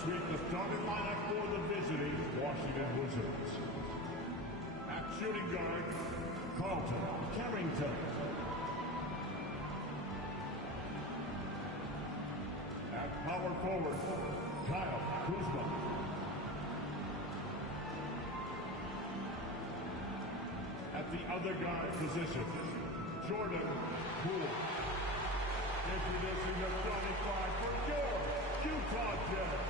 Let's meet the starting lineup for the visiting Washington Wizards. At shooting guard, Carlton Carrington. At power forward, Kyle Kuzma. At the other guard position, Jordan Poole. Introducing the starting five for your Utah Jazz.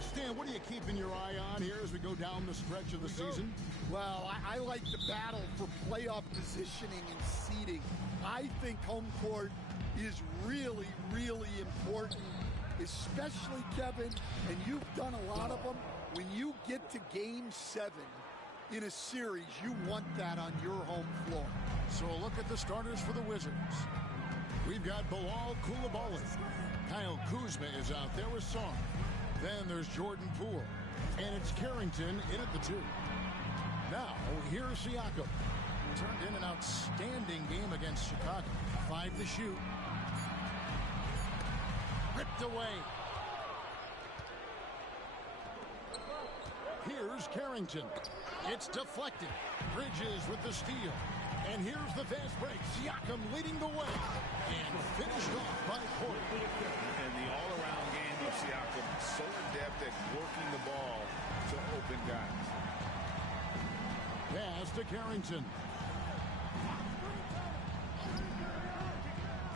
Stan, what are you keeping your eye on here as we go down the stretch of the season? Well, I like the battle for playoff positioning and seeding. I think home court is really, really important, especially, Kevin, and you've done a lot of them. When you get to Game 7 in a series, you want that on your home floor. So a look at the starters for the Wizards. We've got Bilal Coulibaly. Kyle Kuzma is out there with Song. Then there's Jordan Poole. And it's Carrington in at the 2. Now, here's Siakam. Turned in an outstanding game against Chicago. 5 to shoot. Ripped away. Here's Carrington. It's deflected. Bridges with the steal. And here's the fast break. Siakam leading the way. And finished off by Porter. And the all-around game of Siakam, so adept at working the ball to open guys. Pass to Carrington.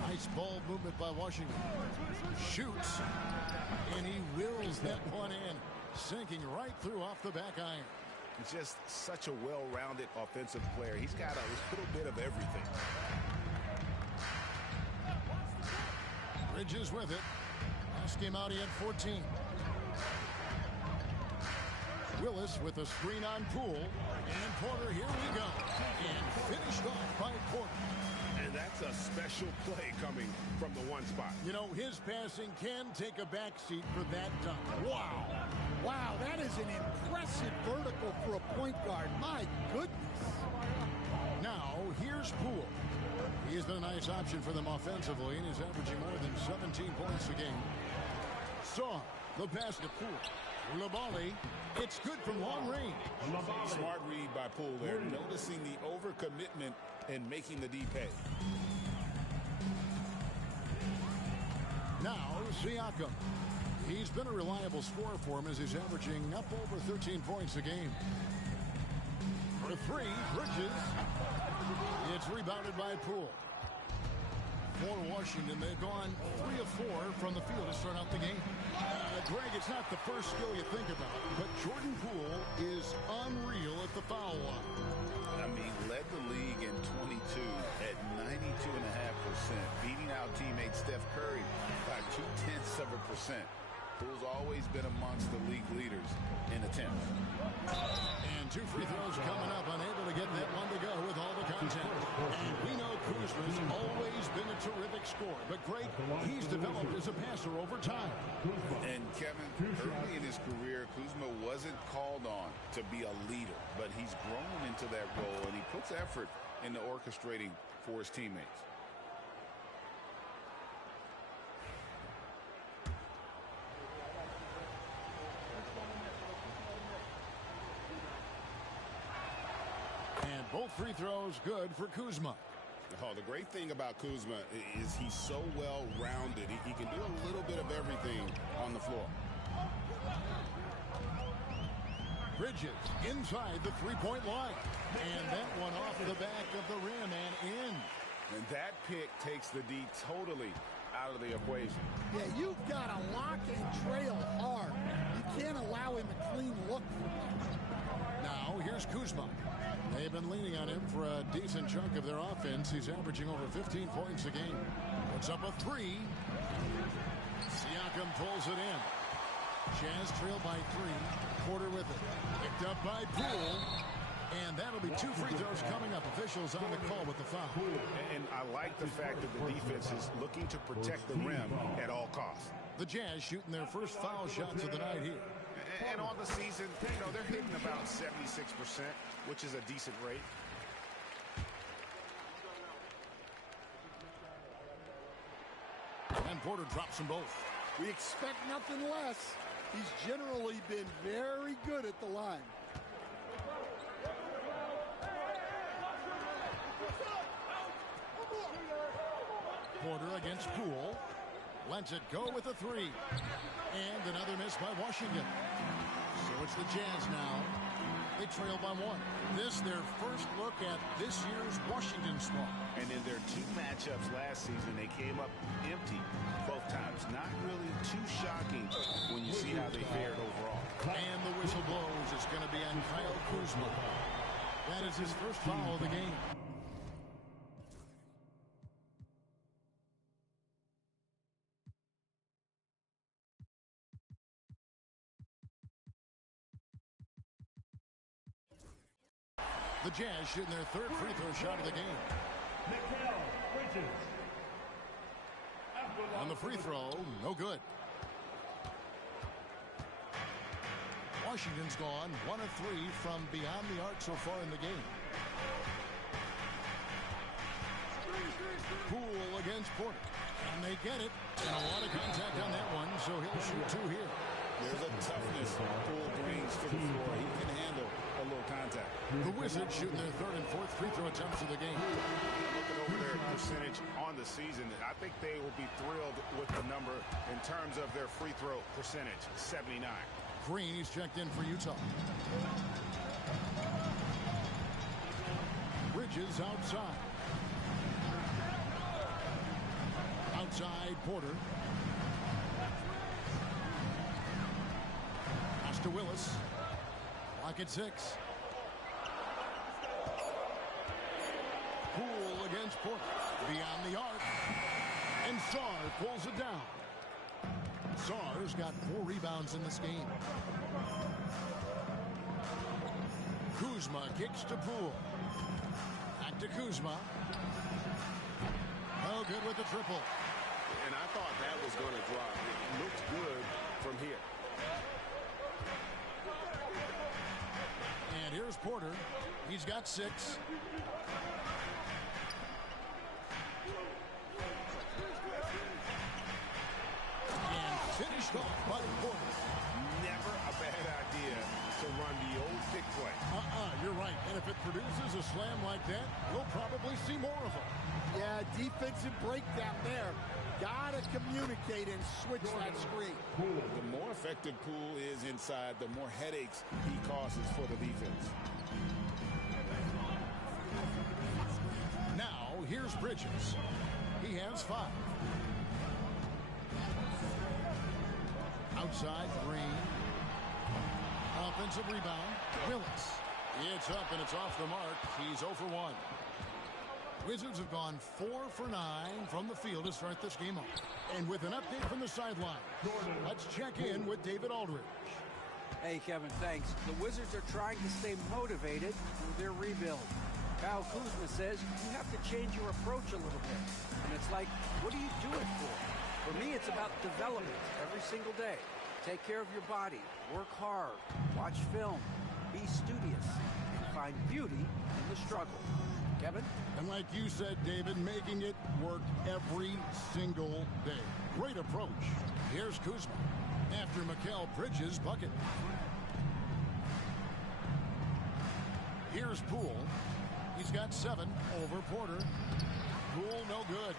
Nice ball movement by Washington. Shoots. And he wills that one in. Sinking right through off the back iron. He's just such a well-rounded offensive player. He's got a little bit of everything. Bridges with it. Last game out, he had 14. Willis with a screen on Poole. And Porter, here we go. And finished off by Porter. And that's a special play coming from the one spot. You know, his passing can take a backseat for that dunk. Wow. Wow, that is an impressive vertical for a point guard. My goodness. Now, here's Poole. He has been a nice option for them offensively, and is averaging more than 17 points a game. Song, the pass to Poole. Coulibaly, it's good from long range. Smart read by Poole there, noticing the overcommitment and making the D pay. Now, Siakam. He's been a reliable scorer for him as he's averaging up over 13 points a game. For 3, Bridges. It's rebounded by Poole. For Washington, they've gone 3 of 4 from the field to start out the game. Greg, it's not the first skill you think about, but Jordan Poole is unreal at the foul line. I mean, led the league in 22 at 92.5%, beating out teammate Steph Curry by 0.2%. Poole's always been amongst the league leaders in attempts. And 2 free throws coming up, unable to get that one to go with all the contact. And we know Kuzma's always been a terrific scorer, but Greg, he's developed as a passer over time. And Kevin, early in his career, Kuzma wasn't called on to be a leader, but he's grown into that role, and he puts effort into orchestrating for his teammates. free throw is good for Kuzma. Oh, the great thing about Kuzma is he's so well-rounded. He can do a little bit of everything on the floor. Bridges inside the three-point line. And that one off the back of the rim and in. And that pick takes the D totally out of the equation. Yeah, you've got to lock and trail hard. You can't allow him a clean look from that. Now, here's Kuzma. They've been leaning on him for a decent chunk of their offense. He's averaging over 15 points a game. Puts up a three. Siakam pulls it in. Jazz trail by 3. Porter with it. Picked up by Poole. And that'll be 2 free throws coming up. Officials on the call with the foul. And I like the fact that the defense is looking to protect the rim at all costs. The Jazz shooting their first foul shots of the night here. And on the season, they're hitting about 76%, which is a decent rate. And Porter drops them both. We expect nothing less. He's generally been very good at the line. Porter against Poole. Lets it go with a 3. And another miss by Washington. So it's the Jazz now. They trail by 1. This their first look at this year's Washington squad. And in their 2 matchups last season, they came up empty both times. Not really too shocking when you see how they fared overall. And the whistle blows. It's going to be on Kyle Kuzma. That is his first foul of the game. The Jazz shooting their 3rd free throw shot of the game. Mikal Bridges. On the free throw, no good. Washington's gone 1 of 3 from beyond the arc so far in the game. Poole against Porter. And they get it. And a lot of contact on that one, so he'll shoot 2 here. There's a toughness Poole brings to the floor. He can handle a little contact. The Wizards shooting their 3rd and 4th free throw attempts of the game. Looking over their percentage on the season, I think they will be thrilled with the number in terms of their free throw percentage, 79. Green, he's checked in for Utah. Bridges outside. Outside, Porter. To Willis. Lock at 6. Poole against Porter. Beyond the arc. And Sarr pulls it down. Sarr's got 4 rebounds in this game. Kuzma kicks to Poole. Back to Kuzma. Oh, good with the triple. And I thought that was going to drop. It looked good from here. And here's Porter. He's got 6. And finished off by Porter. Never a bad idea to run the old pick play. You're right. And if it produces a slam like that, we'll probably see more of them. Yeah, defensive breakdown there. Gotta communicate and switch that screen. The more effective Poole is inside, the more headaches he causes for the defense. Now, here's Bridges. He has 5. Outside, Green. Offensive rebound, Willis. It's up and it's off the mark. He's 0 for 1. Wizards have gone 4 for 9 from the field to start this game off. And with an update from the sideline, let's check in with David Aldridge. Hey, Kevin, thanks. The Wizards are trying to stay motivated through their rebuild. Kyle Kuzma says you have to change your approach a little bit. And it's like, what do you do it for? For me, it's about development every single day. Take care of your body, work hard, watch film, be studious, and find beauty in the struggle. Kevin? And like you said, David, making it work every single day. Great approach. Here's Kuzma after Mikal Bridges' bucket. Here's Poole. He's got 7 over Porter. Poole, no good.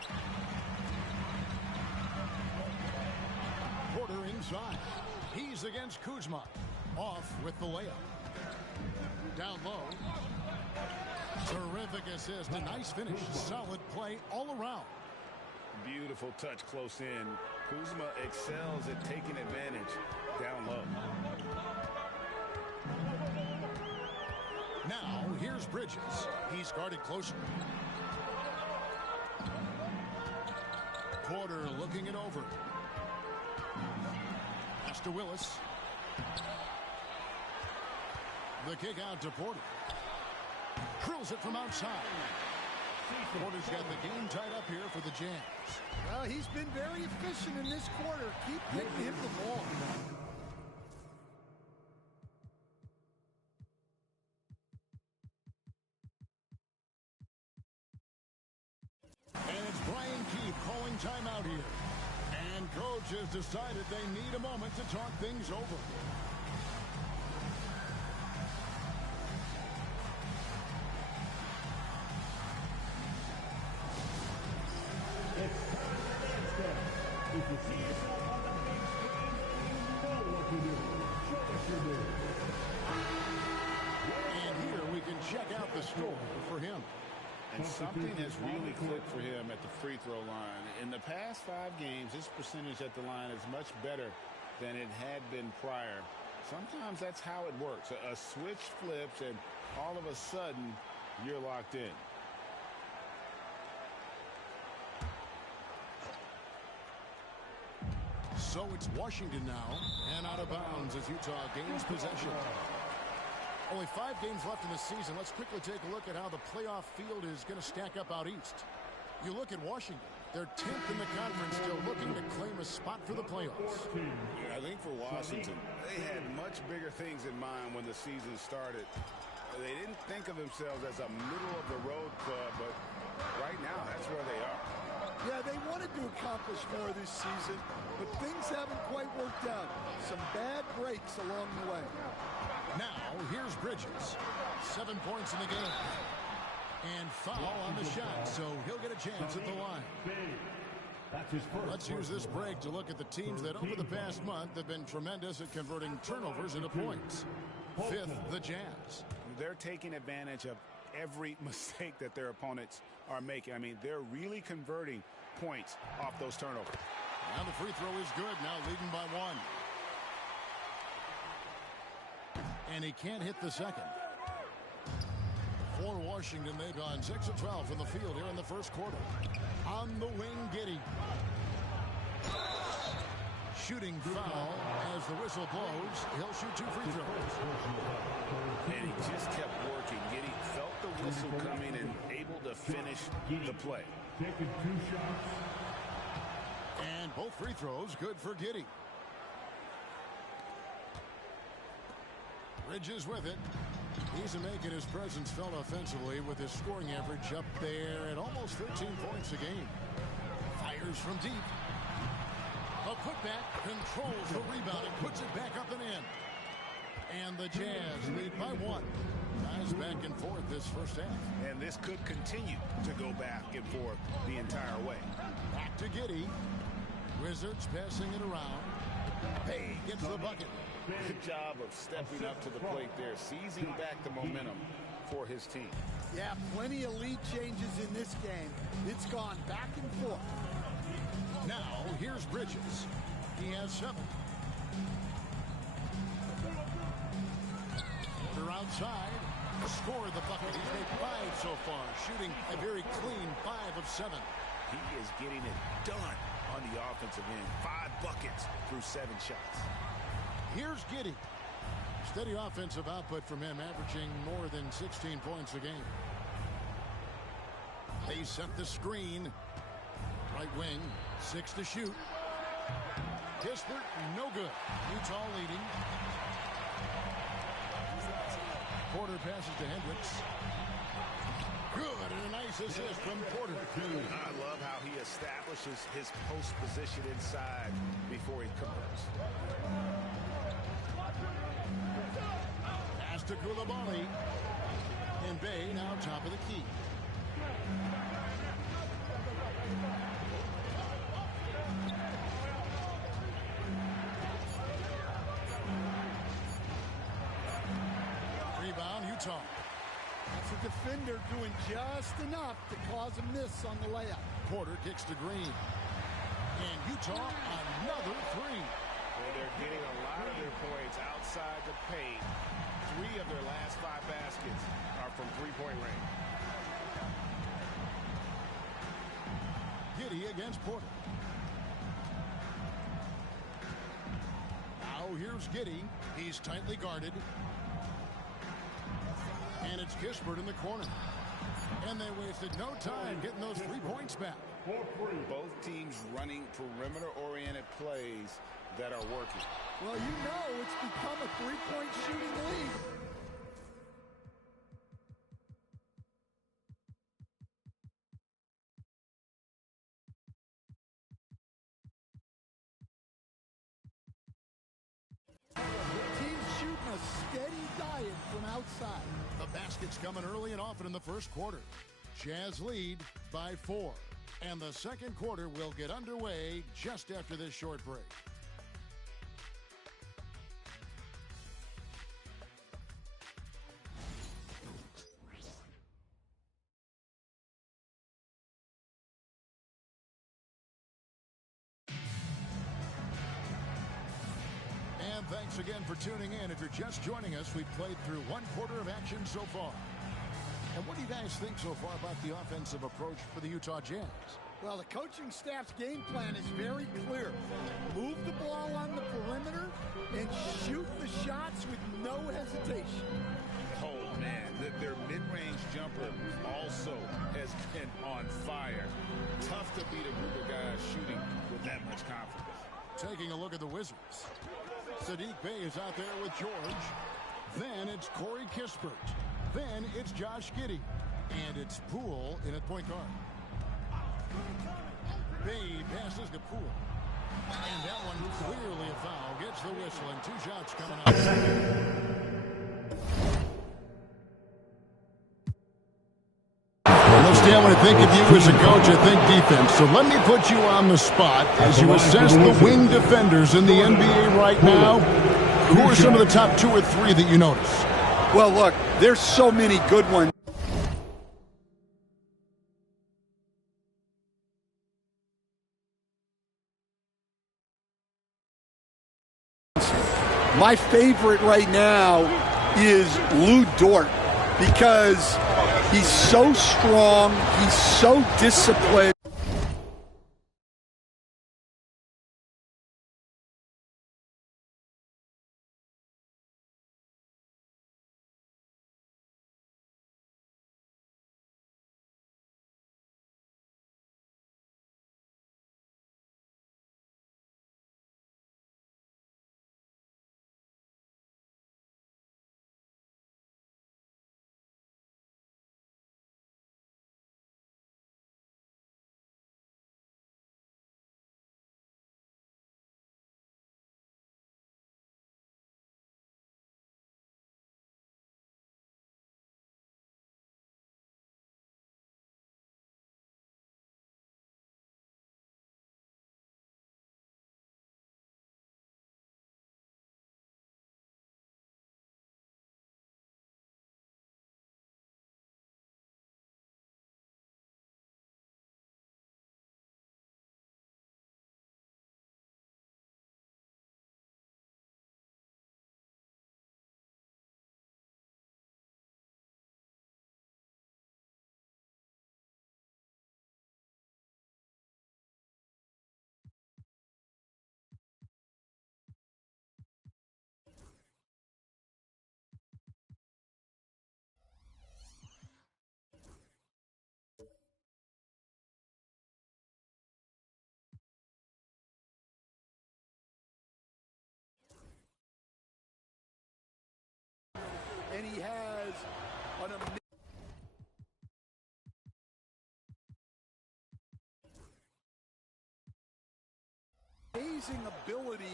Porter inside. He's against Kuzma. Off with the layup. Down low. Terrific assist. A nice finish. Solid play all around. Beautiful touch close in. Kuzma excels at taking advantage down low. Now, here's Bridges. He's guarded closer. Porter looking it over. Pass to Willis. The kick out to Porter. Drills it from outside. Porter's got the game tied up here for the Jazz. Well, he's been very efficient in this quarter. Keep getting him the ball. And it's Brian Keefe calling timeout here. And coach has decided they need a moment to talk things over. It's time to dance time. If you see yourself on the big screen, you know what to do. Show us your move. And here we can check out the score for him. And something has really clicked for him at the free throw line. In the past 5 games, his percentage at the line is much better than it had been prior. Sometimes that's how it works. A switch flips, and all of a sudden, you're locked in. So it's Washington now, and out of bounds as Utah gains possession. Only 5 games left in the season. Let's quickly take a look at how the playoff field is going to stack up out east. You look at Washington. They're 10th in the conference, still looking to claim a spot for the playoffs. I think for Washington, they had much bigger things in mind when the season started. They didn't think of themselves as a middle-of-the-road club, but right now, that's where they are. Yeah, they wanted to accomplish more this season, but things haven't quite worked out. Some bad breaks along the way. Now, here's Bridges. 7 points in the game. And foul on the shot, so he'll get a chance at the line. That's his first. Let's use this break to look at the teams that over the past month have been tremendous at converting turnovers into points. 5th, the Jazz. They're taking advantage of every mistake that their opponents are making. I mean, they're really converting points off those turnovers. Now the free throw is good, now leading by 1. And he can't hit the second. For Washington, they've gone 6 of 12 from the field here in the first quarter. On the wing, Giddey. Shooting foul as the whistle blows. He'll shoot 2 free throws. And he just kept working. Giddey felt the whistle coming and able to finish the play. Taking 2 shots. And both free throws good for Giddey. Bridges with it. He's making his presence felt offensively with his scoring average up there at almost 13 points a game. Fires from deep. A putback, controls the rebound and puts it back up and in. And the Jazz lead by 1. Guys back and forth this first half. And this could continue to go back and forth the entire way. Back to Giddey. Wizards passing it around. Hey, gets the bucket. Good job of stepping up to the plate there, seizing back the momentum for his team. Yeah, plenty of lead changes in this game. It's gone back and forth. Now, here's Bridges. He has 7. They're outside. Scored the bucket. He's made 5 so far, shooting a very clean 5 of 7. He is getting it done on the offensive end. 5 buckets through 7 shots. Here's Giddey. Steady offensive output from him, averaging more than 16 points a game. They set the screen. Right wing, 6 to shoot. Kispert, no good. Utah leading. Porter passes to Hendricks. Good, and a nice assist from Porter. I love how he establishes his post position inside before he converts. Pass to Coulibaly. And Bay now top of the key. Rebound, Utah. That's a defender doing just enough to cause a miss on the layup. Porter kicks to Green. And Utah, another three. Well, they're getting a lot of their points outside the paint. 3 of their last 5 baskets are from three-point range. Giddey against Porter. Now here's Giddey. He's tightly guarded. And it's Kispert in the corner. And they wasted no time getting those 3 points back. Both teams running perimeter-oriented plays that are working. Well, you know it's become a 3-point shooting league. Teams shooting a steady diet from outside. The basket's coming early and often in the first quarter. Jazz lead by 4. And the second quarter will get underway just after this short break. And thanks again for tuning in. If you're just joining us, we've played through 1 quarter of action so far. And what do you guys think so far about the offensive approach for the Utah Jazz? Well, the coaching staff's game plan is very clear. Move the ball on the perimeter and shoot the shots with no hesitation. Oh, man, their mid-range jumper also has been on fire. Tough to beat a group of guys shooting with that much confidence. Taking a look at the Wizards. Saddiq Bey is out there with George. Then it's Corey Kispert. Then it's Josh Giddey. And it's Poole in at point guard. Bey passes to Poole. And that one clearly a foul. Gets the whistle and 2 shots coming up. Well, Stan, when I think of you as a coach, I think defense. So let me put you on the spot as you assess the wing defenders in the NBA right now. Who are some of the top 2 or 3 that you notice? Well, look, there's so many good ones. My favorite right now is Lou Dort because he's so strong, he's so disciplined. And he has an amazing ability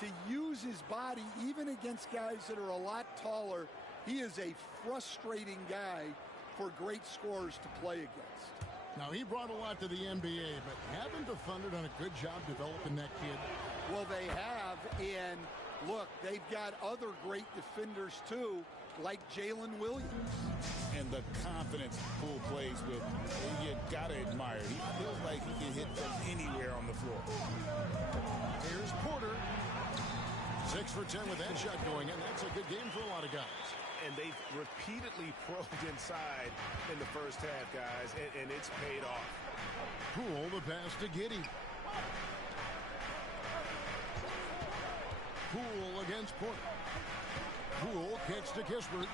to use his body even against guys that are a lot taller. he is a frustrating guy for great scorers to play against. Now, he brought a lot to the NBA, but haven't the Thunder done a good job developing that kid? Well, they have, and look, they've got other great defenders too, like Jalen Williams. And the confidence Poole plays with, you got to admire. He feels like he can hit from anywhere on the floor. Here's Porter. 6 for 10 with that shot going, and that's a good game for a lot of guys. And they've repeatedly probed inside in the first half, guys, and it's paid off. Poole, the pass to Giddey. Poole against Porter. Poole kicks to Kispert.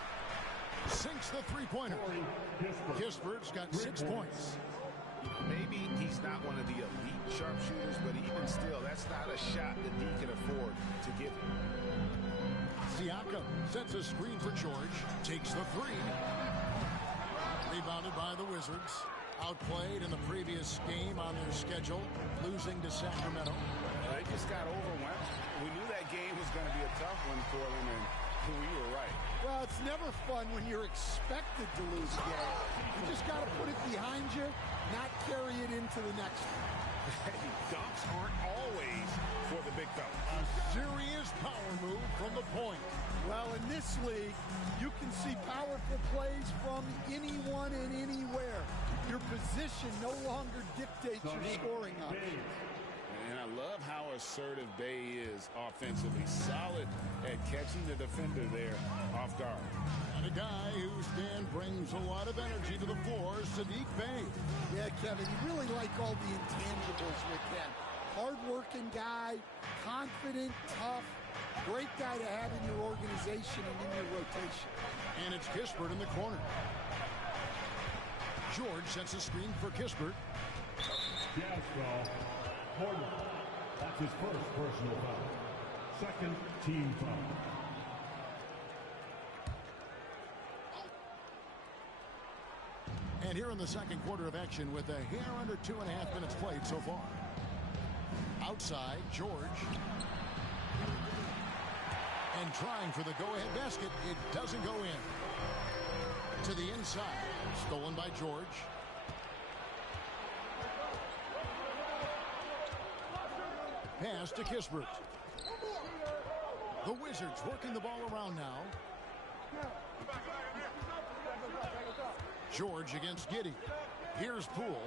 Sinks the three-pointer. Kispert's got 6 points. Maybe he's not one of the elite sharpshooters, but even still, that's not a shot that he can afford to give him. Siakam sets a screen for George. Takes the three. Rebounded by the Wizards. Outplayed in the previous game on their schedule, losing to Sacramento. They just got overwhelmed. We knew that game was going to be a tough one for them, and we were right. Well, it's never fun when you're expected to lose a game. You just got to put it behind you, not carry it into the next one. Hey, dunks aren't always for the big fella. A serious power move from the point. Well, in this league, you can see powerful plays from anyone and anywhere. Your position no longer dictates your scoring options. And I love how assertive Bey is offensively. Solid at catching the defender there off guard. And a guy whose stand brings a lot of energy to the floor, Saddiq Bey. Yeah, Kevin, you really like all the intangibles with him. Hard-working guy, confident, tough, great guy to have in your organization and in your rotation. And it's Kispert in the corner. George sets a screen for Kispert. Jazz foul. Porter. That's his first personal foul. Second team foul. And here in the second quarter of action with a hair under 2.5 minutes played so far. Outside, George. And trying for the go-ahead basket. It doesn't go in. To the inside. Stolen by George. Pass to Kispert. The Wizards working the ball around now. George against Giddey. Here's Poole.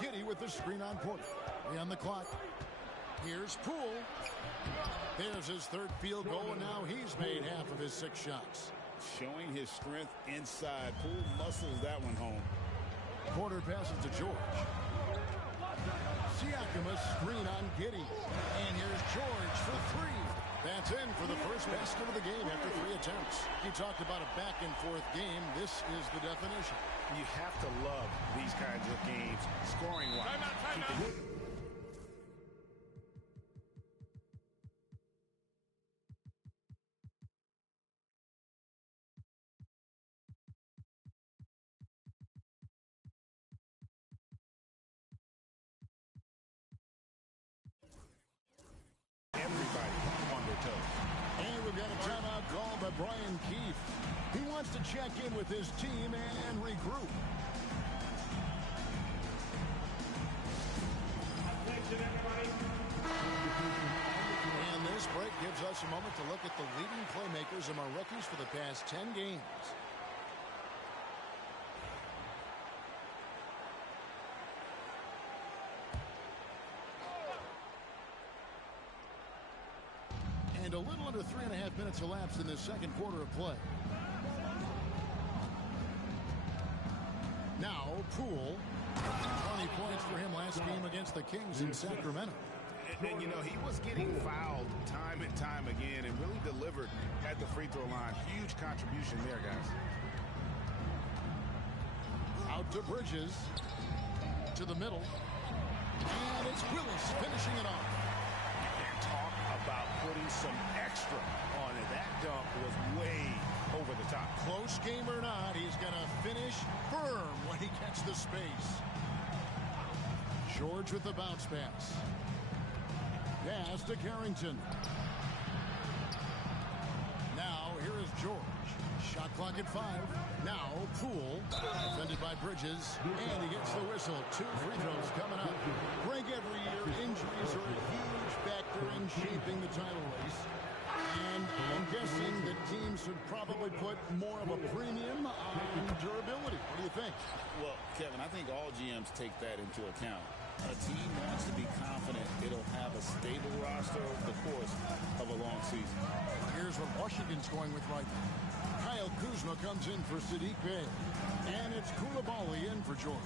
Giddey with the screen on Porter. 3 on the clock. Here's Poole. There's his third field goal, and now he's made half of his 6 shots. Showing his strength inside. Poole muscles that one home. Porter passes to George. Siakam a screen on Giddey. And here's George for 3. That's in for the first basket of the game after 3 attempts. He talked about a back-and-forth game. This is the definition. You have to love these kinds of games, scoring-wise. Timeout. Everybody on their toes. And we've got a timeout called by Brian Keefe. He wants to check in with his team and regroup. And this break gives us a moment to look at the leading playmakers of our rookies for the past 10 games. And a little under 3.5 minutes elapsed in this second quarter of play. Now, Poole. 20 points for him last game against the Kings in Sacramento. And, you know, he was getting fouled time and time again and really delivered at the free throw line. Huge contribution there, guys. Out to Bridges. To the middle. And it's Willis finishing it off. And talk about putting some extra on it. That dunk was way over the top. Close game or not, he's going to finish firm when he gets the space. George with the bounce pass. Pass to Carrington. Now, here is George. Clock at 5. Now, Poole, defended by Bridges, and he gets the whistle. 2 free throws coming up. Greg, every year, injuries are a huge factor in shaping the title race. And I'm guessing that teams should probably put more of a premium on durability. What do you think? Well, Kevin, I think all GMs take that into account. A team wants to be confident it'll have a stable roster over the course of a long season. Here's what Washington's going with right now. Kyle Kuzma comes in for Saddiq Bey. And it's Coulibaly in for George.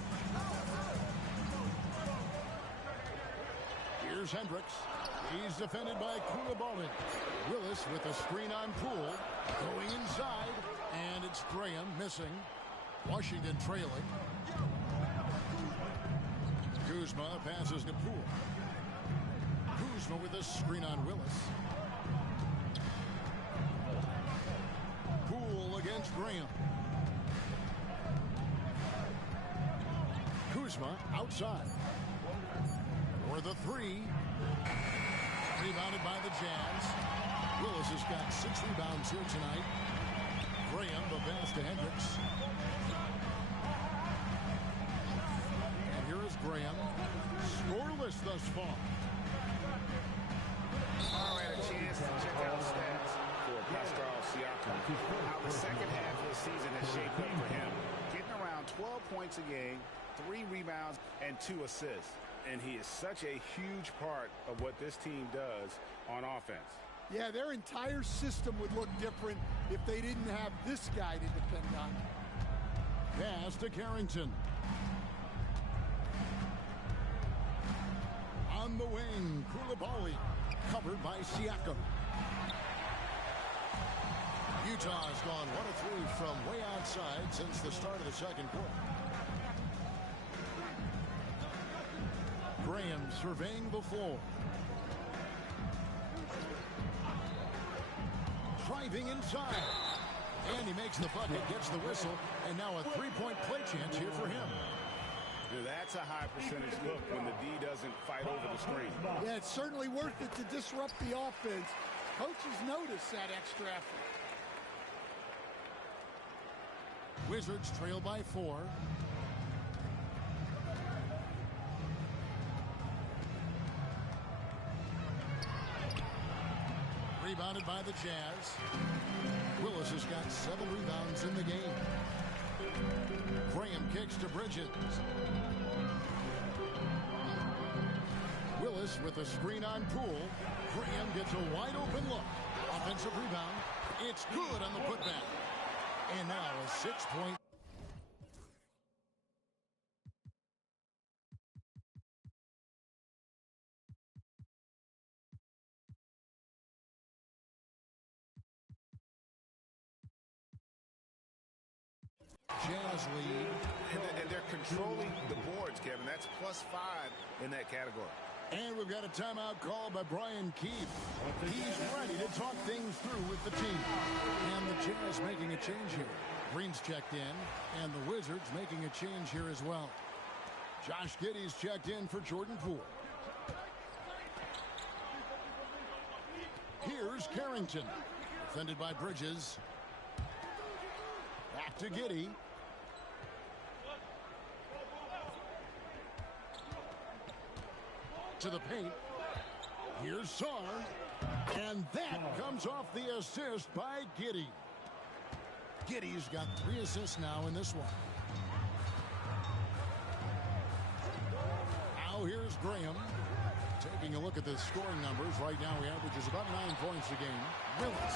Here's Hendricks. He's defended by Coulibaly. Willis with a screen on Poole. Going inside. And it's Graham missing. Washington trailing. Kuzma passes to Poole. Kuzma with a screen on Willis. Poole against Graham. Kuzma outside. For the 3. Rebounded by the Jazz. Willis has got 6 rebounds here tonight. Graham, the pass to Hendricks. And here is Graham. Scoreless thus far. All right, a chance to check out stats for Pascal Siakam. How the second half of the season has shaped up for him. Getting around 12 points a game, 3 rebounds, and 2 assists. And he is such a huge part of what this team does on offense. Yeah, their entire system would look different if they didn't have this guy to depend on. Pass to Carrington. On the wing, Coulibaly, covered by Siakam. Utah has gone 1 of 3 from way outside since the start of the second quarter. Graham surveying the floor. Driving inside. And he makes the bucket, gets the whistle, and now a 3-point play chance here for him. That's a high percentage look when the D doesn't fight over the screen. Yeah, it's certainly worth it to disrupt the offense. Coaches notice that extra effort. Wizards trail by 4. Rebounded by the Jazz. Willis has got 7 rebounds in the game. Graham kicks to Bridges. Willis with a screen on Poole. Graham gets a wide open look. Offensive rebound. It's good on the putback. And now a 6-point. Jazz lead. And they're controlling the boards, Kevin. That's +5 in that category. And we've got a timeout called by Brian Keefe. He's ready to talk things through with the team. And the Jazz making a change here. Green's checked in, and the Wizards making a change here as well. Josh Giddey's checked in for Jordan Poole. Here's Carrington. Defended by Bridges. Back to Giddey. To the paint. Here's Sarr. And that comes off the assist by Giddey. Giddey's got 3 assists now in this one. Now here's Graham. Taking a look at the scoring numbers. Right now he averages about 9 points a game. Willis.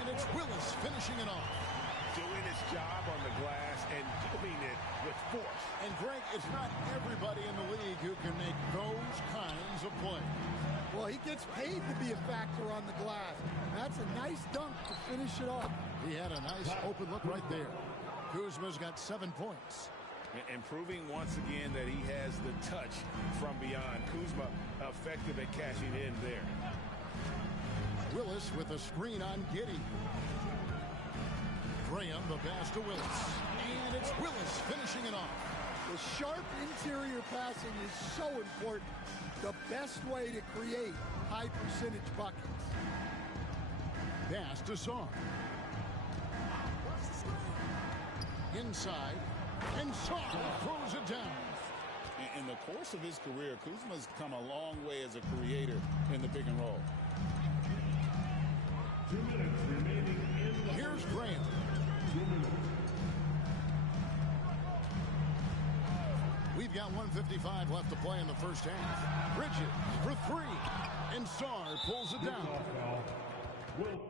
And it's Willis finishing it off. Doing his job on the glass and doing it with force. And Greg, it's not everybody in the league who can make those kinds of plays. Well, he gets paid to be a factor on the glass. That's a nice dunk to finish it off. He had a nice open look right there. Kuzma's got 7 points. And proving once again that he has the touch from beyond. Kuzma effective at cashing in there. Willis with a screen on Giddey. Graham, the pass to Willis. And it's Willis finishing it off. The sharp interior passing is so important. The best way to create high percentage buckets. Pass to Sarr. Inside. And Saar throws it down. In the course of his career, Kuzma's come a long way as a creator in the pick and roll. 2 minutes remaining in the Here's Graham. 2 minutes. We've got 1:55 left to play in the first half. Bridges for three. And Saar pulls it down. Foul. Will.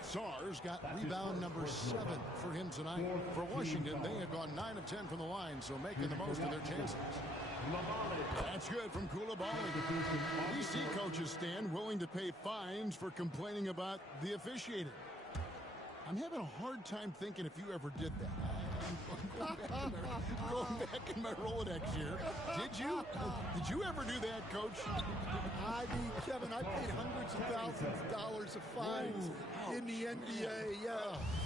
Saar's got rebound number 7 for him tonight. For Washington, they have gone 9 of 10 from the line, so making the most of their chances. That's good from Coulibaly. We see coaches stand willing to pay fines for complaining about the officiating. I'm having a hard time thinking if you ever did that. I'm going back in my Rolodex here. Did you? Did you ever do that, Coach? I mean, Kevin, I paid hundreds of thousands of dollars of fines in the NBA. Yeah,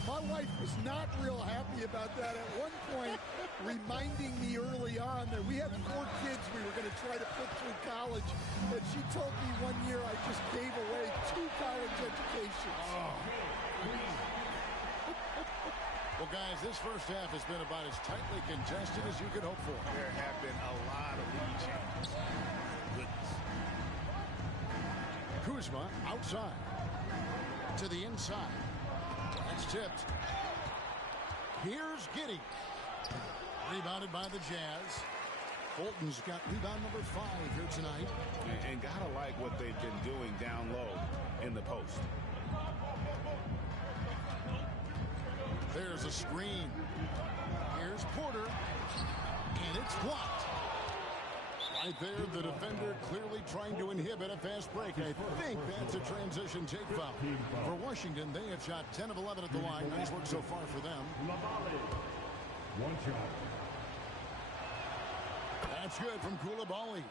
my wife was not real happy about that. At one point, reminding me early on that we had 4 kids we were going to try to put through college, and she told me one year I just gave away 2 college educations. Well, guys, this first half has been about as tightly contested as you could hope for. There have been a lot of lead changes. Goodness. Kuzma outside. To the inside. That's tipped. Here's Giddey. Rebounded by the Jazz. Fulton's got rebound number 5 here tonight. And gotta like what they've been doing down low in the post. There's a screen. Here's Porter. And it's blocked. Right there, the defender clearly trying to inhibit a fast break. I think that's a transition take foul. For Washington, they have shot 10 of 11 at the line. Nice work so far for them. One shot. That's good from Coulibaly.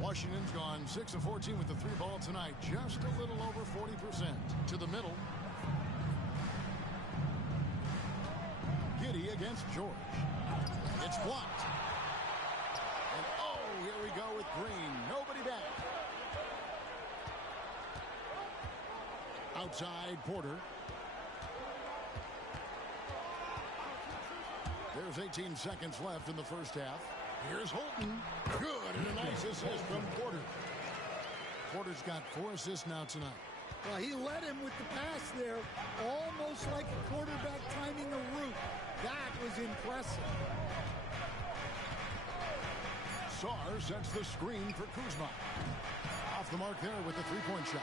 Washington's gone 6 of 14 with the 3 ball tonight. Just a little over 40%. To the middle. Giddey against George. It's blocked. And oh, here we go with Green. Nobody back. Outside Porter. There's 18 seconds left in the first half. Here's Holton. Good, and a nice assist from Porter. Porter's got 4 assists now tonight. Well, he led him with the pass there, almost like a quarterback timing a route. That was impressive. Saar sets the screen for Kuzma. Off the mark there with the 3-point shot.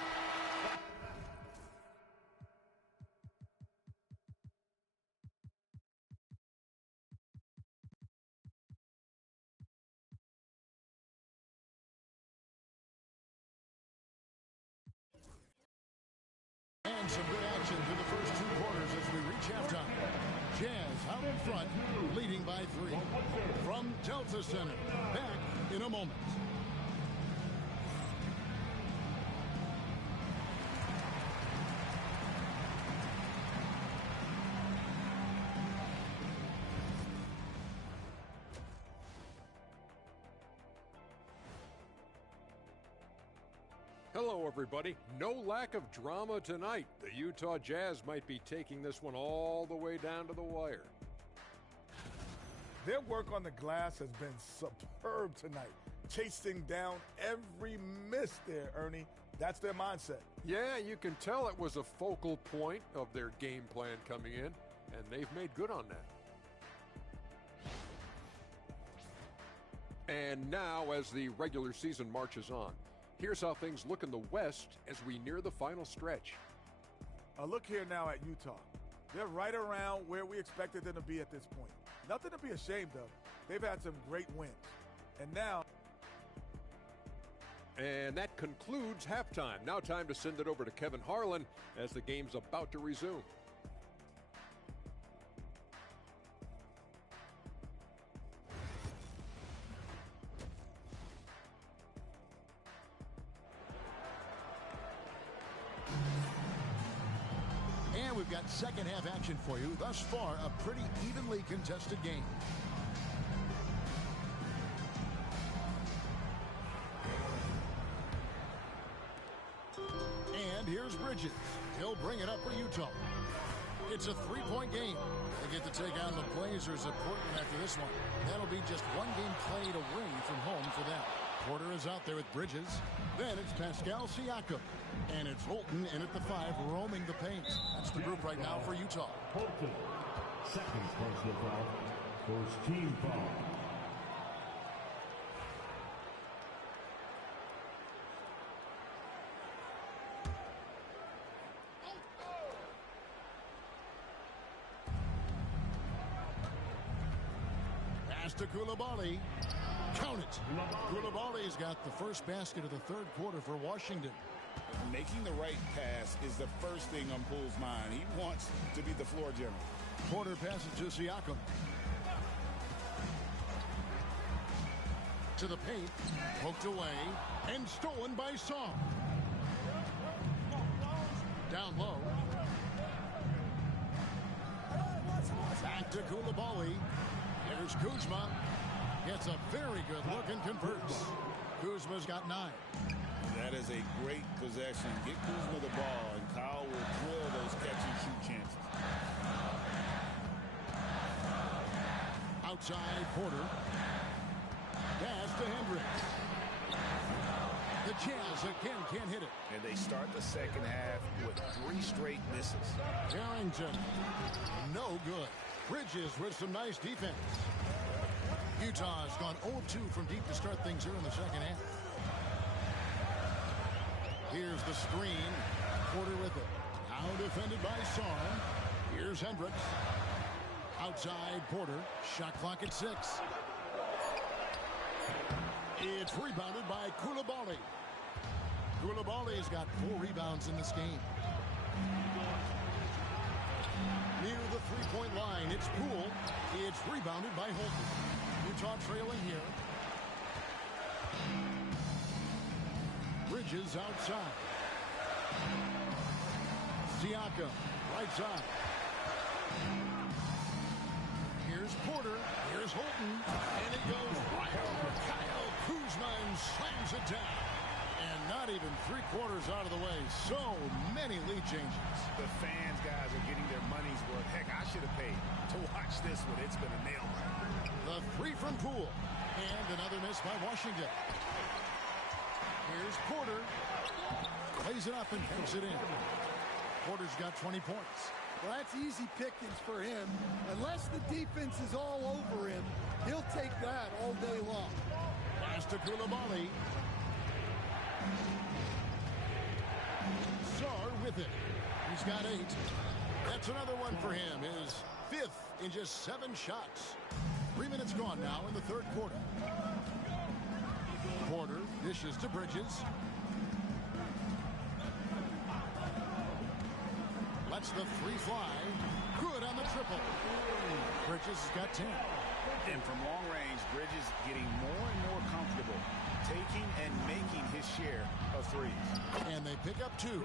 And some good action through the first 2 quarters as we reach halftime. Jazz out in front, leading by 3. From Delta Center, back in a moment. Hello, everybody. No lack of drama tonight. The Utah Jazz might be taking this one all the way down to the wire. Their work on the glass has been superb tonight. Chasing down every miss there, Ernie. That's their mindset. Yeah, you can tell it was a focal point of their game plan coming in, and they've made good on that. And now, as the regular season marches on, here's how things look in the West as we near the final stretch. Look here now at Utah. They're right around where we expected them to be at this point. Nothing to be ashamed of. They've had some great wins. And now... And that concludes halftime. Now time to send it over to Kevin Harlan as the game's about to resume. And we've got second half action for you. Thus far, a pretty evenly contested game. And here's Bridges. He'll bring it up for Utah. It's a three-point game. They get to take on the Blazers at Portland after this one. That'll be just one game played away from home for them. Porter is out there with Bridges. Then it's Pascal Siakam. And it's Holton in at the 5, roaming the paint. That's the group right now for Utah. Holton, second personal foul, first team foul. Pass to Coulibaly. Count it. Coulibaly's got the first basket of the third quarter for Washington. Making the right pass is the first thing on Poole's mind. He wants to be the floor general. Porter passes to Siakam. To the paint. Poked away. And stolen by Song. Down low. Back to Coulibaly. Here's Kuzma. Gets a very good look and converts. Kuzma's got 9. That is a great possession. Get Kuzma the ball, and Kyle will drill those catch-and-shoot chances. Outside, Porter. Pass to Hendricks. The Jazz again can't hit it. And they start the second half with 3 straight misses. Carrington. No good. Bridges with some nice defense. Utah has gone 0-2 from deep to start things here in the second half. Here's the screen. Porter with it. Now defended by Song. Here's Hendricks. Outside Porter. Shot clock at 6. It's rebounded by Coulibaly. Coulibaly's got 4 rebounds in this game. Near the three-point line, it's Poole. It's rebounded by Holton. Utah trailing here. Bridges outside. Siakam, right side. Here's Porter. Here's Holton. And it goes right over Kyle Kuzma and slams it down. And not even 3/4 out of the way. So many lead changes. The fans, guys, are getting their money's worth. Heck, I should have paid to watch this one. It's been a nail-biter. The 3 from Poole. And another miss by Washington. Here's Porter. Plays it up and banks it in. Porter's got 20 points. Well, that's easy pickings for him. Unless the defense is all over him, he'll take that all day long. Pass to Coulibaly. Sarr with it. He's got 8. That's another one for him. His 5th in just 7 shots. 3 minutes gone now in the third quarter. Porter dishes to Bridges. Lets the 3 fly. Good on the triple. Bridges has got 10. And from long range, Bridges getting more and more comfortable taking and making his share of threes. And they pick up 2.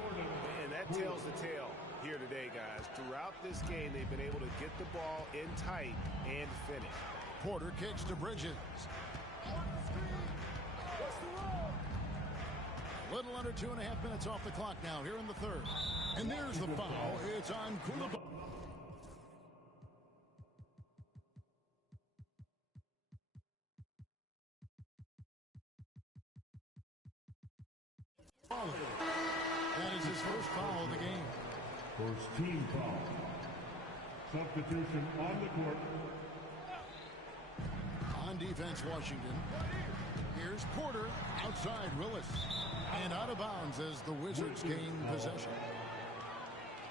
And that tells the tale here today, guys. Throughout this game, they've been able to get the ball in tight and finish. Porter kicks to Bridges. Little under 2.5 minutes off the clock now here in the third. And there's the foul. It's on Coulibaly. That is his first foul of the game. First team foul. Substitution on the court. On defense, Washington. Here's Porter. Outside, Willis. And out of bounds as the Wizards gain possession.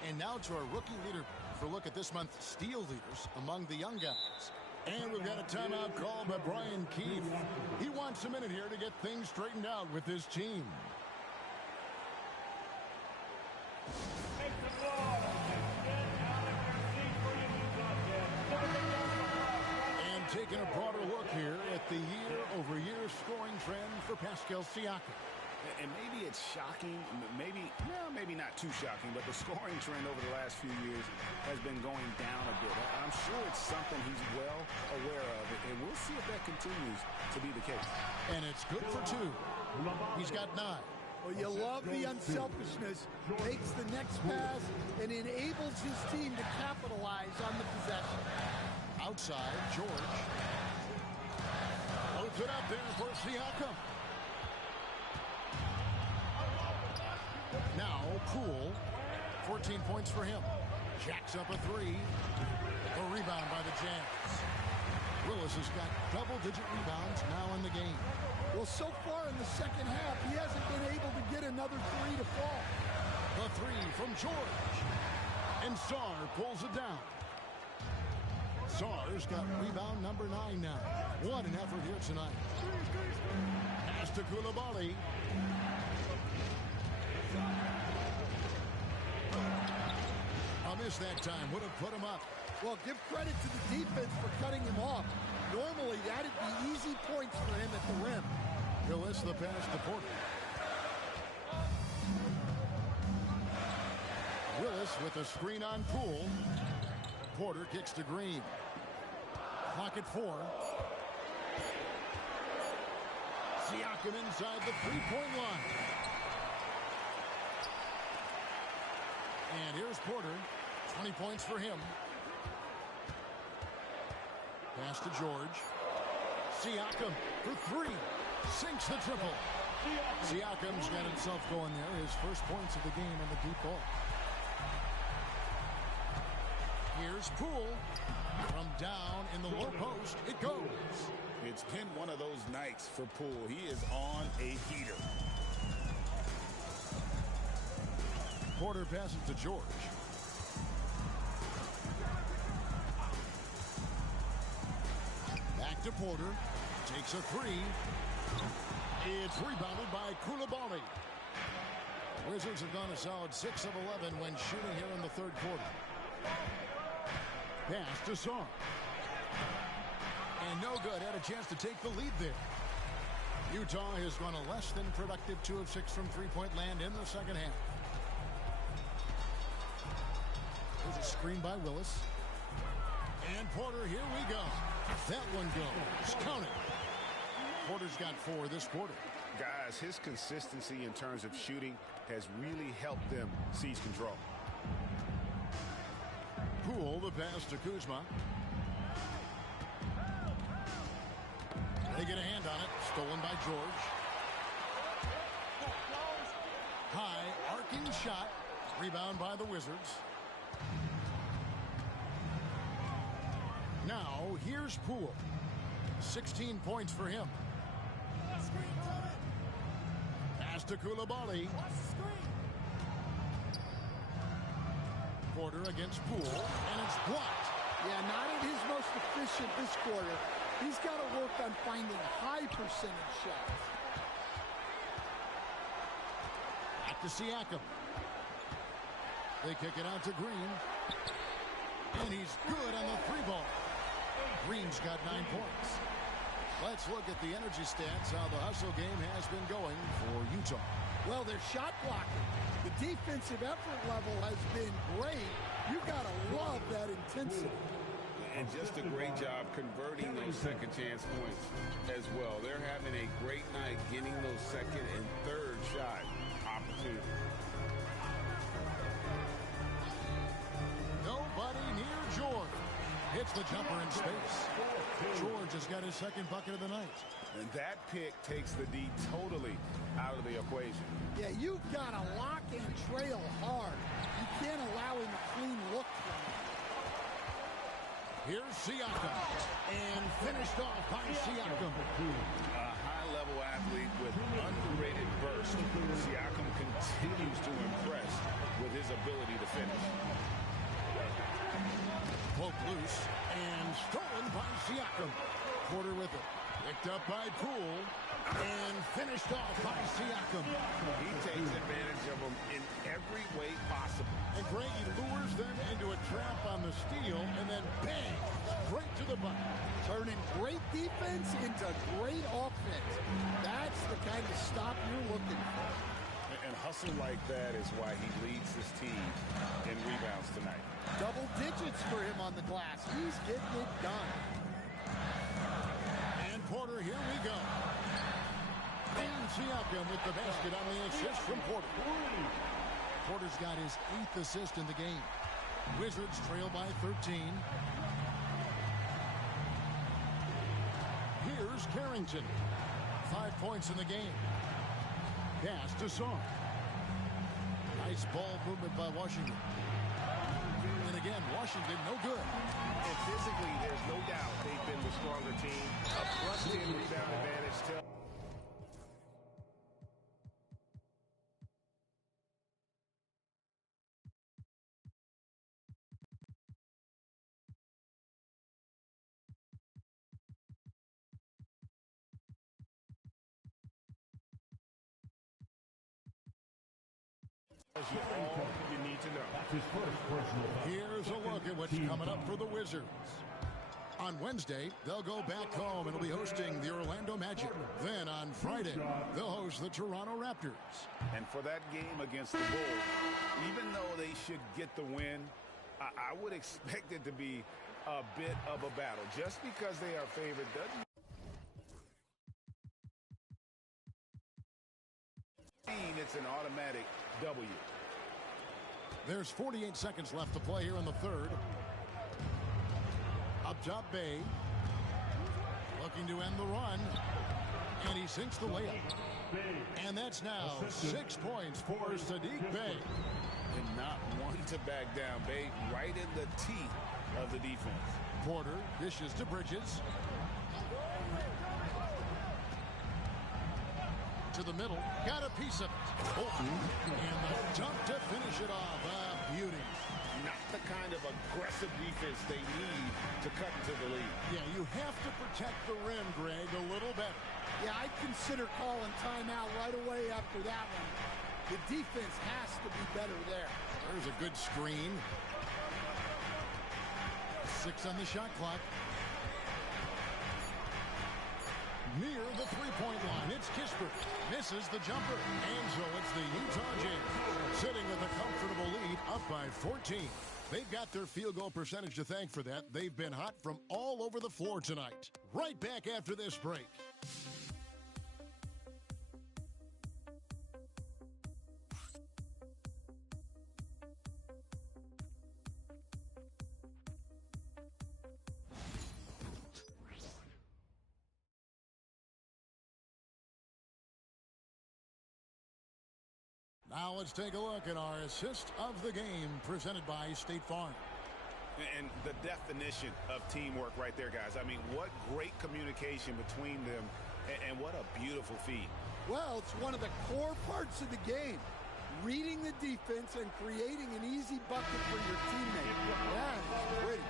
And now to our rookie leader for a look at this month's steal leaders among the young guys. And we've got a timeout called by Brian Keefe. He wants a minute here to get things straightened out with his team. And taking a broader look here at the year-over-year scoring trend for Pascal Siakam. And maybe it's shocking, maybe not too shocking, but the scoring trend over the last few years has been going down a bit. I'm sure it's something he's well aware of, and we'll see if that continues to be the case. And it's good for 2. He's got 9. Well, you love the unselfishness. Makes the next pass and enables his team to capitalize on the possession. Outside, George. Loads it up there for Siakam. Now, Poole, 14 points for him. Jacks up a 3. A rebound by the Jazz. Willis has got double-digit rebounds now in the game. Well, so far in the second half, he hasn't been able to get another 3 to fall. The 3 from George. And Sarr pulls it down. Sarr's got rebound number 9 now. What an effort here tonight. Pass to Coulibaly. A miss that time. Would have put him up. Well, give credit to the defense for cutting him off. Normally, that'd be easy points for him at the rim. Willis the pass to Porter. Willis with a screen on Poole. Porter kicks to Green. Clock at 4. Siakam inside the three-point line. And here's Porter. 20 points for him. Pass to George. Siakam for 3. Sinks the triple. Siakam's got himself going there. His first points of the game on the deep ball. Here's Poole. From down in the low post, it goes. It's been one of those nights for Poole. He is on a heater. Porter passes to George. Back to Porter. Takes a 3. It's rebounded by Coulibaly. Wizards have gone a solid 6 of 11 when shooting here in the third quarter. Pass to Sarr. And no good. Had a chance to take the lead there. Utah has gone a less than productive 2 of 6 from three-point land in the second half. There's a screen by Willis. And Porter, here we go. That one goes. Count it. Porter's got 4 this quarter. Guys, his consistency in terms of shooting has really helped them seize control. Poole, the pass to Kuzma. They get a hand on it. Stolen by George. High, arcing shot. Rebound by the Wizards. Now, here's Poole. 16 points for him. Pass to Coulibaly. Porter against Poole, and it's blocked. Yeah, not at his most efficient this quarter. He's got to work on finding high percentage shots. Back to Siakam. They kick it out to Green. And he's good on the 3-ball. Green's got 9 points. Let's look at the energy stats, how the hustle game has been going for Utah. Well, they're shot blocking. The defensive effort level has been great. You've got to love that intensity. And just a great job converting those second chance points as well. They're having a great night getting those second and third shot opportunities. Nobody near George. Hits the jumper in space. George has got his second bucket of the night. And that pick takes the D totally out of the equation. Yeah, you've got to lock and trail hard. You can't allow him a clean look from him. Here's Siakam. And finished off by Siakam. A high-level athlete with underrated burst. Siakam continues to impress with his ability to finish. Poke loose and stolen by Siakam. Porter with it. Picked up by Poole and finished off by Siakam. He takes advantage of them in every way possible. And Gray lures them into a trap on the steal and then bang, straight to the bucket. Turning great defense into great offense. That's the kind of stop you're looking for. hustle like that is why he leads his team in rebounds tonight. Double digits for him on the glass. He's getting it done. And Porter, here we go. And Siakam with the basket on the assist from Porter. Porter's got his 8th assist in the game. Wizards trail by 13. Here's Carrington. 5 points in the game. Pass to Song. Nice ball movement by Washington. And again, Washington no good. And physically, there's no doubt they've been the stronger team. A +10 rebound advantage to... all you need to know. That's his first personal foul. Here's a look at what's coming up for the Wizards. On Wednesday, they'll go back home and will be hosting the Orlando Magic. Then on Friday, they'll host the Toronto Raptors. And for that game against the Bulls, even though they should get the win, I would expect it to be a bit of a battle. Just because they are favored doesn't mean it's an automatic W. There's 48 seconds left to play here in the third. Up top, Bey. Looking to end the run. And he sinks the layup. And that's now 6 points for Saddiq Bey. And not one to back down. Bey right in the teeth of the defense. Porter dishes to Bridges. To the middle. Got a piece of it. Bolton. And the dunk to finish it off. A beauty. Not the kind of aggressive defense they need to cut into the lead. Yeah, you have to protect the rim, Greg, a little better. Yeah, I'd consider calling timeout right away after that one. The defense has to be better there. There's a good screen. 6 on the shot clock. Near the three-point line, it's Kispert. Misses the jumper. And so it's the Utah Jazz sitting with a comfortable lead, up by 14. They've got their field goal percentage to thank for that. They've been hot from all over the floor tonight. Right back after this break. Now let's take a look at our assist of the game presented by State Farm. And the definition of teamwork right there, guys. I mean, what great communication between them, and what a beautiful feed. Well, it's one of the core parts of the game. Reading the defense and creating an easy bucket for your teammate. That is pretty.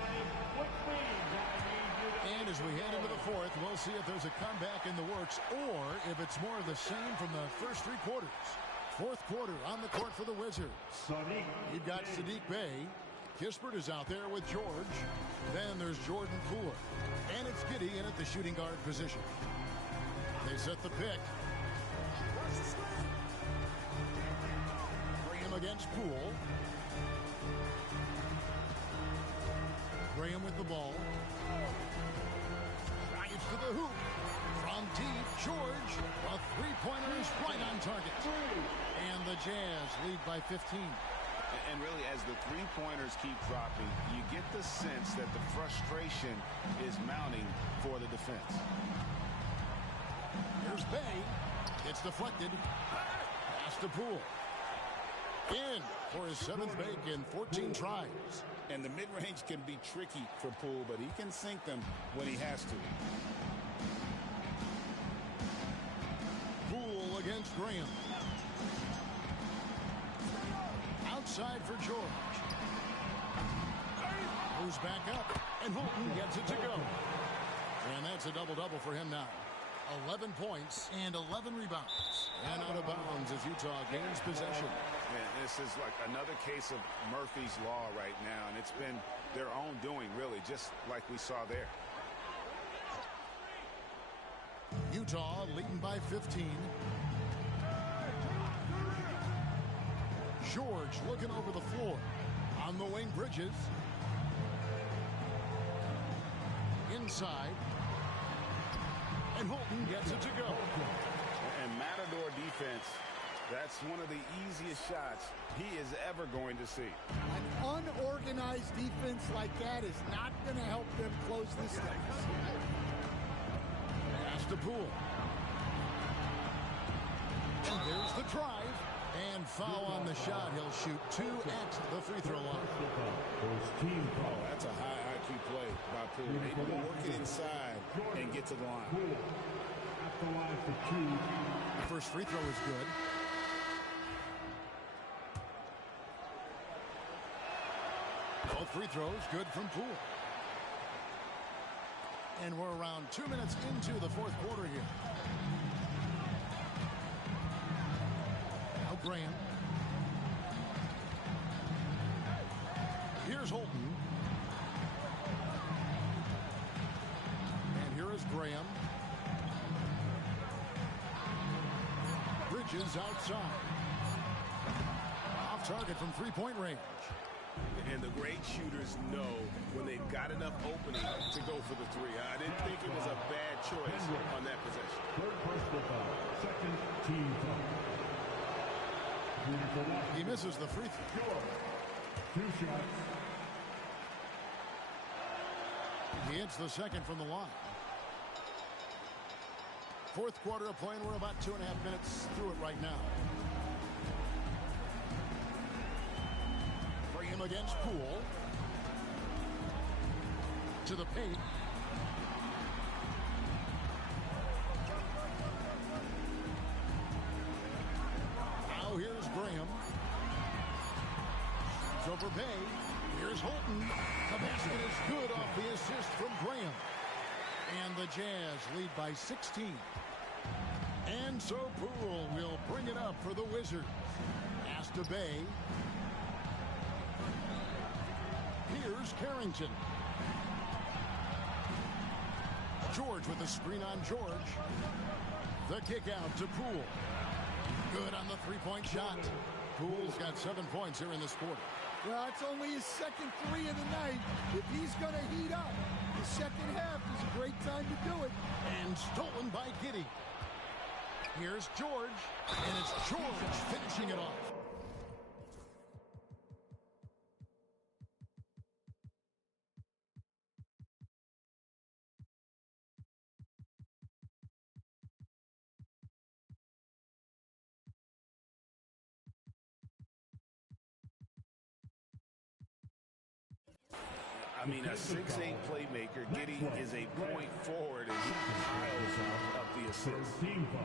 And as we head into the fourth, we'll see if there's a comeback in the works or if it's more of the same from the first 3 quarters. Fourth quarter on the court for the Wizards. You've got Saddiq Bey. Kispert is out there with George. Then there's Jordan Poole. And it's Giddey in at the shooting guard position. They set the pick. Graham against Poole. Graham with the ball. Drives to the hoop. From deep, George. A three-pointer is right on target. And the Jazz lead by 15. And really, as the three-pointers keep dropping, you get the sense that the frustration is mounting for the defense. Here's Bey. It's deflected. Pass to Poole. In for his 7th make in 14 tries. And the mid-range can be tricky for Poole, but he can sink them when he has to. Poole against Graham. Outside for George. Moves back up, and Holton gets it to go. And that's a double-double for him now. 11 points and 11 rebounds. And out of bounds as Utah gains possession. Man, this is like another case of Murphy's Law right now, and it's been their own doing, really, just like we saw there. Utah leading by 15. Hawks looking over the floor. On the wing, Bridges. Inside. And Holton gets it to go. And Matador defense, that's one of the easiest shots he is ever going to see. An unorganized defense like that is not going to help them close this deficit. Pass to Poole. And there's the drive. And foul on the shot. He'll shoot 2 at the free throw line. Oh, that's a high IQ play by Poole. They can work it inside and get to the line. The first free throw is good. Both free throws good from Poole. And we're around 2 minutes into the fourth quarter here. Now Graham. Here's Holton. And here is Graham. Bridges outside. Off target from three-point range. And the great shooters know when they've got enough opening to go for the three. I didn't think it was a bad choice on that possession. Third personal foul. Second team foul. He misses the free throw. 2 shots. He hits the second from the line. Fourth quarter of play, and we're about 2.5 minutes through it right now. Graham against Poole. To the paint. Now here's Graham. It's over Bay. Here's Holton. The basket is good off the assist from Graham. And the Jazz lead by 16. And so Poole will bring it up for the Wizards. Pass to Bay. Here's Carrington. George with the screen on George. The kick out to Poole. Good on the three-point shot. Poole's got 7 points here in this quarter. Well, it's only his second three of the night. If he's going to heat up, the second half is a great time to do it. And stolen by Giddey. Here's George. And it's George finishing it off. I mean, a 6'8" playmaker. Giddey is a point forward as he piles up the assist. Team foul.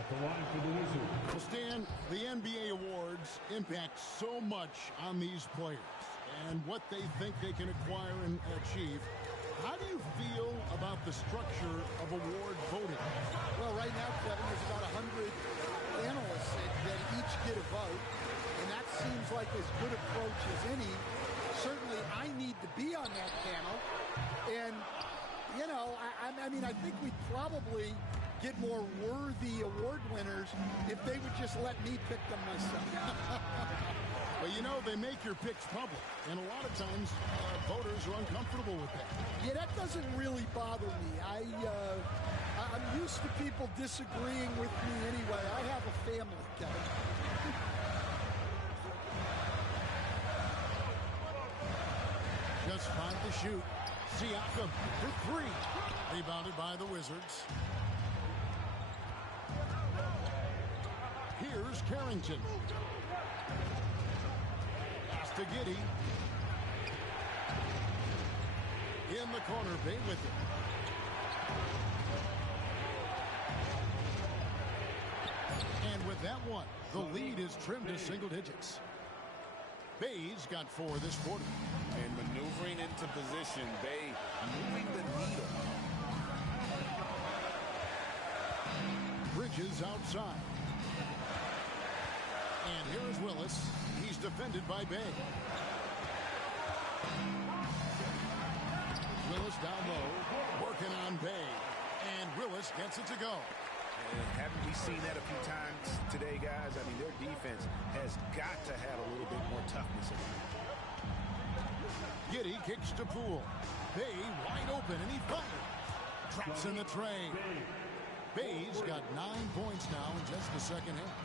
At the line for the Wizards. Well, Stan, the NBA awards impact so much on these players and what they think they can acquire and achieve. How do you feel about the structure of award voting? Well, right now, Kevin, there's about 100 analysts that each get a vote, and that seems like as good approach as any. Certainly, I need to be on that panel, and, you know, I mean, I think we'd probably get more worthy award winners if they would just let me pick them myself. Well, you know, they make your picks public, and a lot of times voters are uncomfortable with that. Yeah, that doesn't really bother me. I'm used to people disagreeing with me anyway. I have a family, Kevin. Just 5 to shoot. Siakam for 3. Rebounded by the Wizards. Here's Carrington. Pass to Giddey. In the corner, Bay with it. And with that one, the lead is trimmed to single digits. Bay's got 4 this quarter. And maneuvering into position, Bay moving the needle. Bridges outside. And here is Willis. He's defended by Bay. Willis down low, working on Bay. And Willis gets it to go. And having we've seen that a few times today, guys. I mean, their defense has got to have a little bit more toughness in it. Giddey kicks to Poole. Bay wide open, and he fires. Traps in the tray. Bay's got 9 points now in just the second half.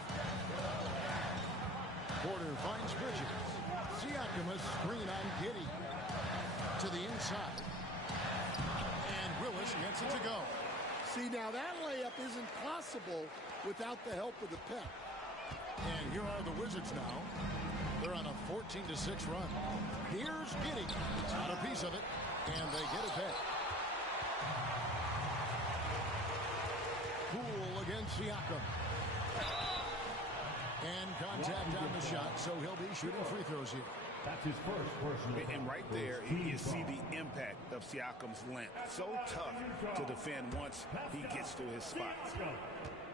Porter finds Bridges. Siakam a screen on Giddey. To the inside. And Willis gets it to go. See, now that layup isn't possible without the help of the pep. And here are the Wizards now. They're on a 14-6 run. Here's Giddey. Got a piece of it, and they get it back. Poole against Siakam. And contact on the shot, so he'll be shooting free throws here. That's his first personal. And right there, you see the impact of Siakam's length. So tough to defend once he gets to his spots.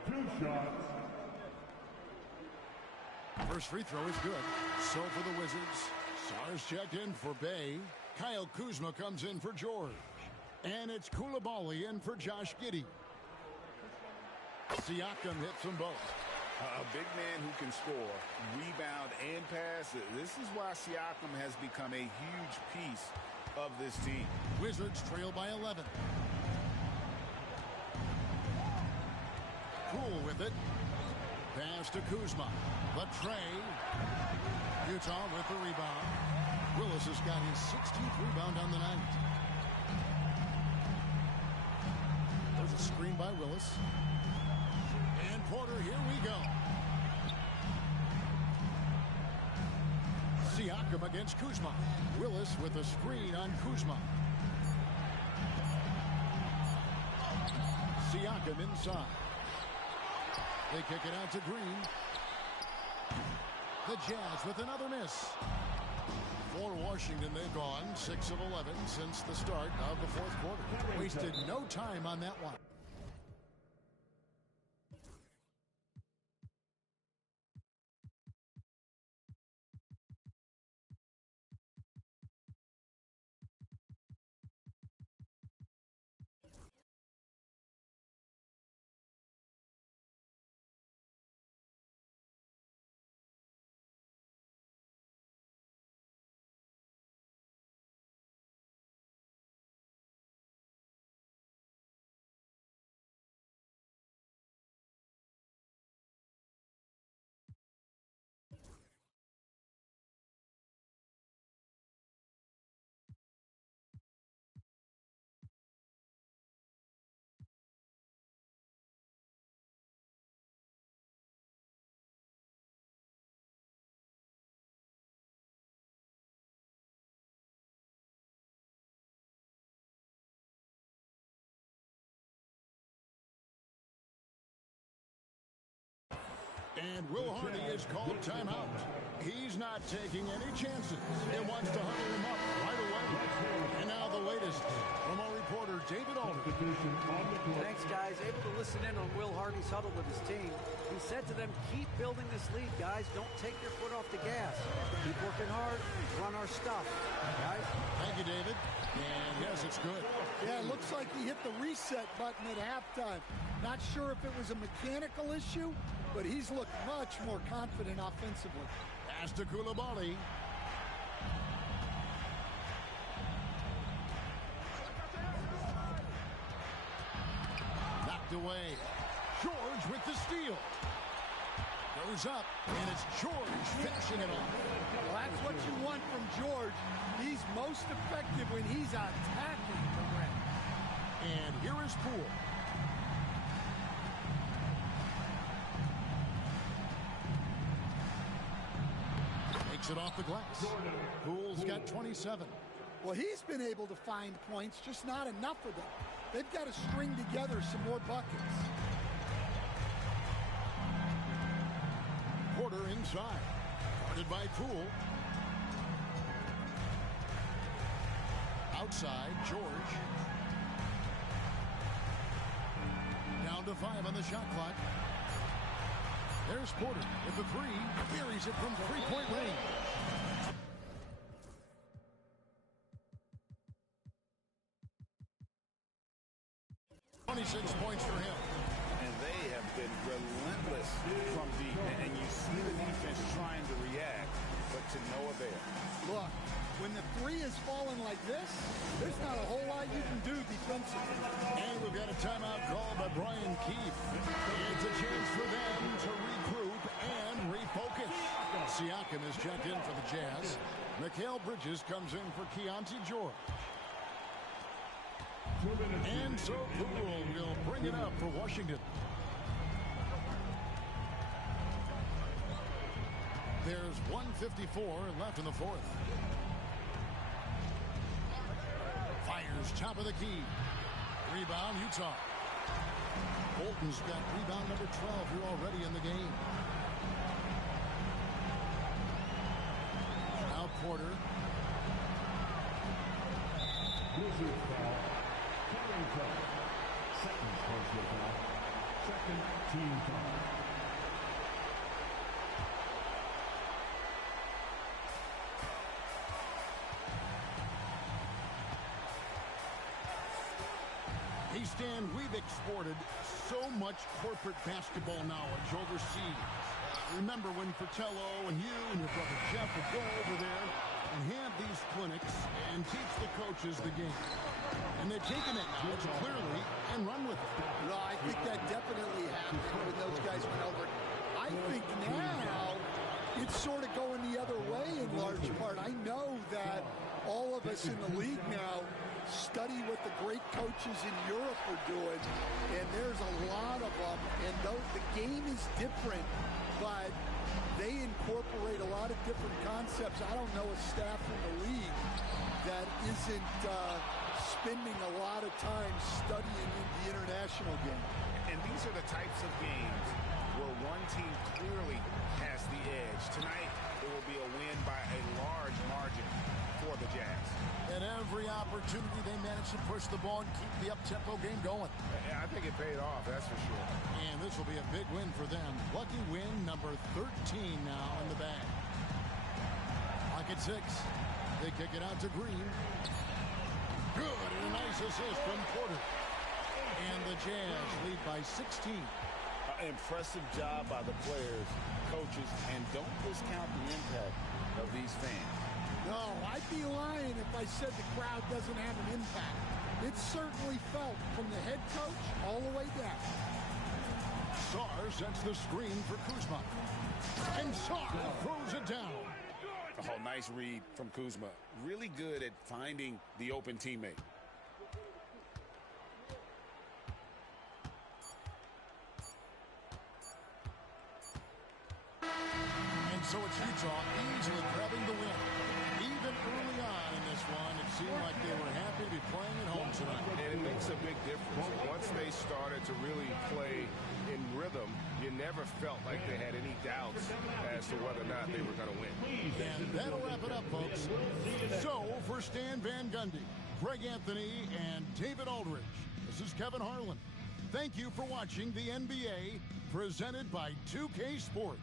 2 shots. First free throw is good. So for the Wizards, Stars checked in for Bay. Kyle Kuzma comes in for George. And it's Coulibaly in for Josh Giddey. Siakam hits them both. A big man who can score, rebound, and pass. This is why Siakam has become a huge piece of this team. Wizards trail by 11. Poole with it. Pass to Kuzma. The tray. Utah with the rebound. Willis has got his 16th rebound on the night. There's a screen by Willis. And Porter, here we go. Siakam against Kuzma. Willis with a screen on Kuzma. Siakam inside. They kick it out to Green. The Jazz with another miss. For Washington, they've gone 6 of 11 since the start of the fourth quarter. Wasted no time on that one. And Will Hardy is called timeout. He's not taking any chances. He wants to huddle him up right away. And now the latest from our reporter, David Aldridge. Thanks, guys. Able to listen in on Will Hardy's huddle with his team. He said to them, keep building this lead, guys. Don't take your foot off the gas. Keep working hard. Run our stuff. Guys? Thank you, David. And yes, it's good. Yeah, it looks like he hit the reset button at halftime. Not sure if it was a mechanical issue, but he's looked much more confident offensively. Pass to Coulibaly. Knocked away. George with the steal. Goes up, and it's George finishing it off. Well, that's what you want from George. He's most effective when he's attacking the rim. And here is Poole. Takes it off the glass. Poole's got 27. Well, he's been able to find points, just not enough of them. They've got to string together some more buckets. Porter inside. Guarded by Poole. Outside, George. Down to 5 on the shot clock. There's Porter with the three. Buries it from three-point range. .26 points for him. And they have been trying to react, but to no avail. Look, when the three is falling like this, there's not a whole lot you can do defensively. And we've got a timeout called by Brian Keefe. It's a chance for them to regroup and refocus. Siakam is checked in for the Jazz. Mikal Bridges comes in for Keontae George. And so Poole will bring it up for Washington. There's 1:54 left in the fourth. Fires top of the key. Rebound, Utah. Bolton's got rebound number 12 here already in the game. Now Porter. Blizzard foul. Carrington. Second personal foul. Second team foul. Hey Stan, we've exported so much corporate basketball knowledge overseas. Remember when Fratello and you and your brother Jeff would go over there and have these clinics and teach the coaches the game. And they've taken that knowledge clearly and run with it. No, I think that definitely happened when those guys went over. I think now it's sort of going the other way in large part. I know that all of us in the league now study what the great coaches in Europe are doing, and there's a lot of them, and the game is different, but they incorporate a lot of different concepts. I don't know a staff in the league that isn't spending a lot of time studying the international game. And these are the types of games where one team clearly has the edge. Tonight, it will be a win by a large margin for the Jazz. At every opportunity, they managed to push the ball and keep the up-tempo game going. I think it paid off, that's for sure. And this will be a big win for them. Lucky win number 13 now in the bag. Clock at 6. They kick it out to Green. Good, and a nice assist from Porter. And the Jazz lead by 16. Impressive job by the players, coaches, and don't discount the impact of these fans. No, I'd be lying if I said the crowd doesn't have an impact. It's certainly felt from the head coach all the way down. Sarr sets the screen for Kuzma. And Sarr throws it down. Oh, nice read from Kuzma. Really good at finding the open teammate. And so it's Utah easily grabbing the win. Even early on in this one, it seemed like they were happy to be playing at home tonight. And it makes a big difference. Once they started to really play in rhythm, you never felt like they had any doubts as to whether or not they were going to win. And that'll wrap it up, folks. So, for Stan Van Gundy, Greg Anthony, and David Aldridge, this is Kevin Harlan. Thank you for watching the NBA, presented by 2K Sports.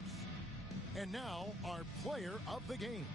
And now, our player of the game.